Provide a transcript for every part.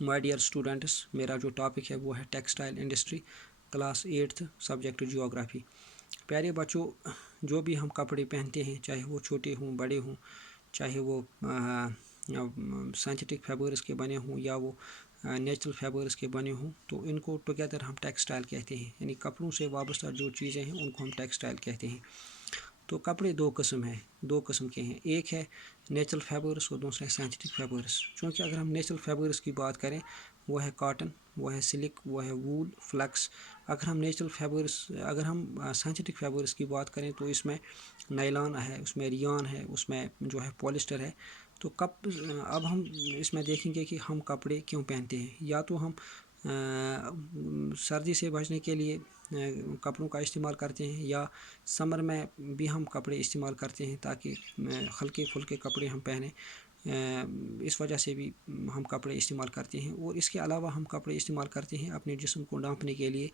My dear students, मेरा जो topic है वो है textile industry, class 8th, subject geography. प्यारे बच्चों, जो भी हम कपड़े पहनते हैं, चाहे वो छोटे हों बड़े हों, चाहे वो सिंथेटिक फाइबर्स के बने हों या वो नेचुरल फाइबर्स के बने हों, तो इनको टुगेदर हम टेक्सटाइल कहते हैं। यानी कपड़ों से वाबस्ता जो चीज़ें हैं उनको हम टेक्सटाइल कहते हैं। तो कपड़े दो किस्म के हैं, एक है नेचुरल फाइबर्स और दूसरा है सिंथेटिक फाइबर्स। चूँकि अगर हम नेचुरल फाइबर्स की बात करें, वो है कॉटन, वो है सिल्क, वो है वूल, फ्लक्स। अगर हम सिंथेटिक फाइबर्स की बात करें तो इसमें नायलॉन है, उसमें रियान है, उसमें जो है पॉलिस्टर है। तो अब हम इसमें देखेंगे कि हम कपड़े क्यों पहनते हैं। या तो हम सर्दी से बचने के लिए कपड़ों का इस्तेमाल करते हैं, या समर में भी हम कपड़े इस्तेमाल करते हैं ताकि हल्के फुल्के कपड़े हम पहने। इस वजह से भी हम कपड़े इस्तेमाल करते हैं। और इसके अलावा हम कपड़े इस्तेमाल करते हैं अपने जिस्म को ढांपने के लिए,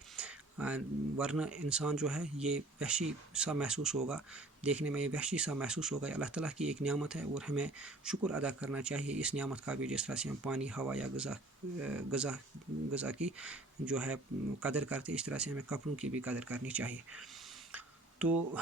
वरना इंसान जो है ये वहशी सा महसूस होगा, देखने में ये वहशी सा महसूस होगा। अल्लाह ताला की एक नियामत है और हमें शुक्र अदा करना चाहिए इस नियामत का भी। जिस तरह से हम पानी, हवा या गज़ा की जो है कदर करते, इस तरह से हमें कपड़ों की भी कदर करनी चाहिए। तो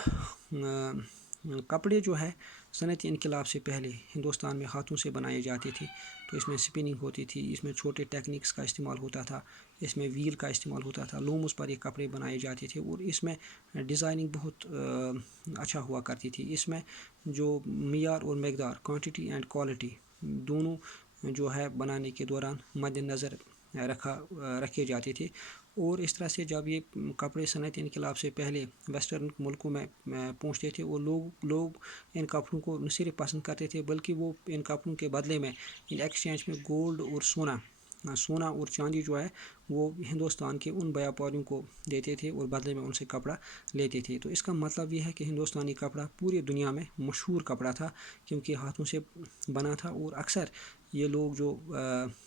कपड़े जो है सनअती इनकलाब से पहले हिंदुस्तान में हाथों से बनाए जाते थे। तो इसमें स्पिनिंग होती थी, इसमें छोटे टेक्निक्स का इस्तेमाल होता था, इसमें व्हील का इस्तेमाल होता था, लूम्स पर ये कपड़े बनाए जाते थे और इसमें डिज़ाइनिंग बहुत अच्छा हुआ करती थी। इसमें जो मियार और मकदार, क्वांटिटी एंड क्वालिटी, दोनों जो है बनाने के दौरान मद्देनज़र रखे जाते थे। और इस तरह से जब ये कपड़े सनअती इनकलाब से पहले वेस्टर्न मुल्कों में पहुँचते थे, और लोग इन कपड़ों को न सिर्फ पसंद करते थे बल्कि वो इन कपड़ों के बदले में इन एक्सचेंज में गोल्ड और सोना और चांदी जो है वो हिंदुस्तान के उन व्यापारियों को देते थे और बदले में उनसे कपड़ा लेते थे। तो इसका मतलब ये है कि हिंदुस्तानी कपड़ा पूरी दुनिया में मशहूर कपड़ा था, क्योंकि हाथों से बना था। और अक्सर ये लोग जो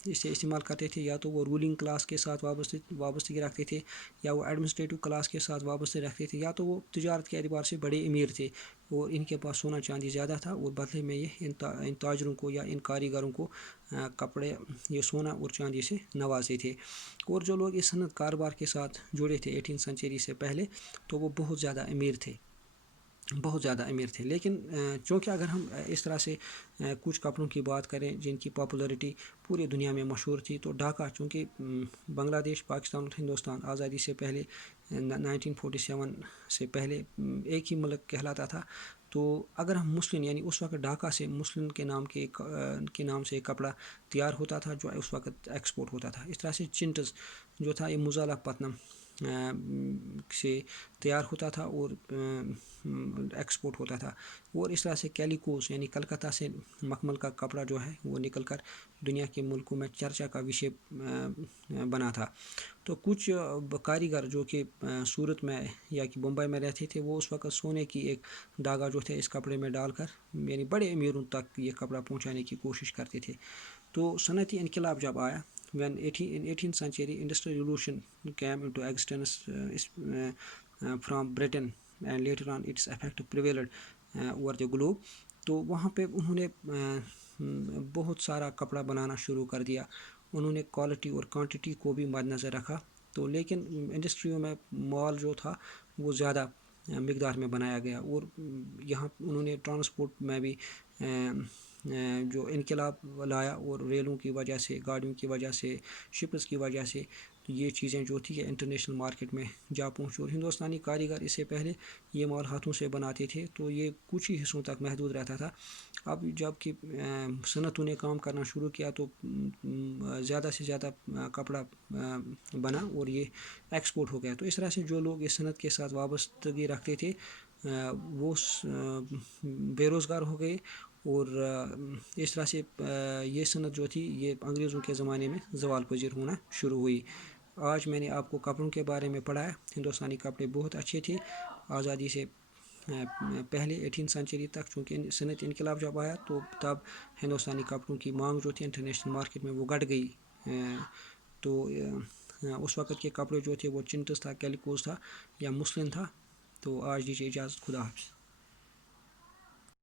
इसे इस्तेमाल करते थे, या तो वो रूलिंग क्लास के साथ वाबस्तगी रखते थे, या वो एडमिनिस्ट्रेटिव क्लास के साथ वाबस्ते रखते थे, या तो वो तिजारत के एतबार से बड़े अमीर थे और इनके पास सोना चांदी ज़्यादा था। और बदले में ये इन ताजरों को या इन कारीगरों को कपड़े ये सोना और चांदी से नवाजते थे। और जो लोग इस सनत कारोबार के साथ जुड़े थे 18th सेंचुरी से पहले, तो वो बहुत ज़्यादा अमीर थे। लेकिन चूँकि अगर हम इस तरह से कुछ कपड़ों की बात करें जिनकी पॉपुलैरिटी पूरी दुनिया में मशहूर थी, तो ढाका, चूँकि बांग्लादेश, पाकिस्तान और हिंदुस्तान आज़ादी से पहले 1947 से पहले एक ही मुल्क कहलाता था। तो अगर हम मुस्लिम, यानी उस वक्त ढाका से मुस्लिम के नाम से एक कपड़ा तैयार होता था जो उस वक्त एक्सपोर्ट होता था। इस तरह से चिंटस जो था ये मुज़ाला पत्तनम से तैयार होता था और एक्सपोर्ट होता था। और इस तरह से कैलिकोस, यानी कलकत्ता से मखमल का कपड़ा जो है वो निकल कर दुनिया के मुल्कों में चर्चा का विषय बना था। तो कुछ कारीगर जो कि सूरत में या कि मुंबई में रहते थे, वो उस वक्त सोने की एक धागा जो थे इस कपड़े में डालकर यानी बड़े अमीरों तक ये कपड़ा पहुंचाने की कोशिश करते थे। तो सनअती इनकलाब जब आया, when 18th century industrial revolution came into existence from Britain, and later on its effect prevailed over the globe, तो वहाँ पे उन्होंने बहुत सारा कपड़ा बनाना शुरू कर दिया। उन्होंने क्वालिटी और क्वांटिटी को भी मद्देनज़र रखा। तो लेकिन इंडस्ट्रियों में माल जो था वो ज़्यादा मिकदार में बनाया गया, और यहाँ उन्होंने ट्रांसपोर्ट में भी जो इनकलाब लाया, और रेलों की वजह से, गाड़ियों की वजह से, शिप्स की वजह से ये चीज़ें जो थी इंटरनेशनल मार्केट में जा पहुँची। और हिंदुस्तानी कारीगर इससे पहले ये माल हाथों से बनाते थे, तो ये कुछ ही हिस्सों तक महदूद रहता था। अब जब कि सनअतों ने काम करना शुरू किया, तो ज़्यादा से ज़्यादा कपड़ा बना और ये एक्सपोर्ट हो गया। तो इस तरह से जो लोग इस सनअत के साथ वाबस्तगी रखते थे वो बेरोज़गार हो गए, और इस तरह से ये सनत जो थी ये अंग्रेज़ों के ज़माने में ज़वाल पज़ीर होना शुरू हुई। आज मैंने आपको कपड़ों के बारे में पढ़ाया। हिंदुस्तानी कपड़े बहुत अच्छे थे आज़ादी से पहले 18th सेंचुरी तक। चूँकि सनअती इनकलाब जब आया, तो तब हिंदुस्तानी कपड़ों की मांग जो थी इंटरनेशनल मार्केट में वो घट गई। तो उस वक़्त के कपड़े जो थे वो चिंटस था, कैलिकोस था या मुस्लिन था। तो आज दीजिए इजाज़त, खुदा हाफ़िज़।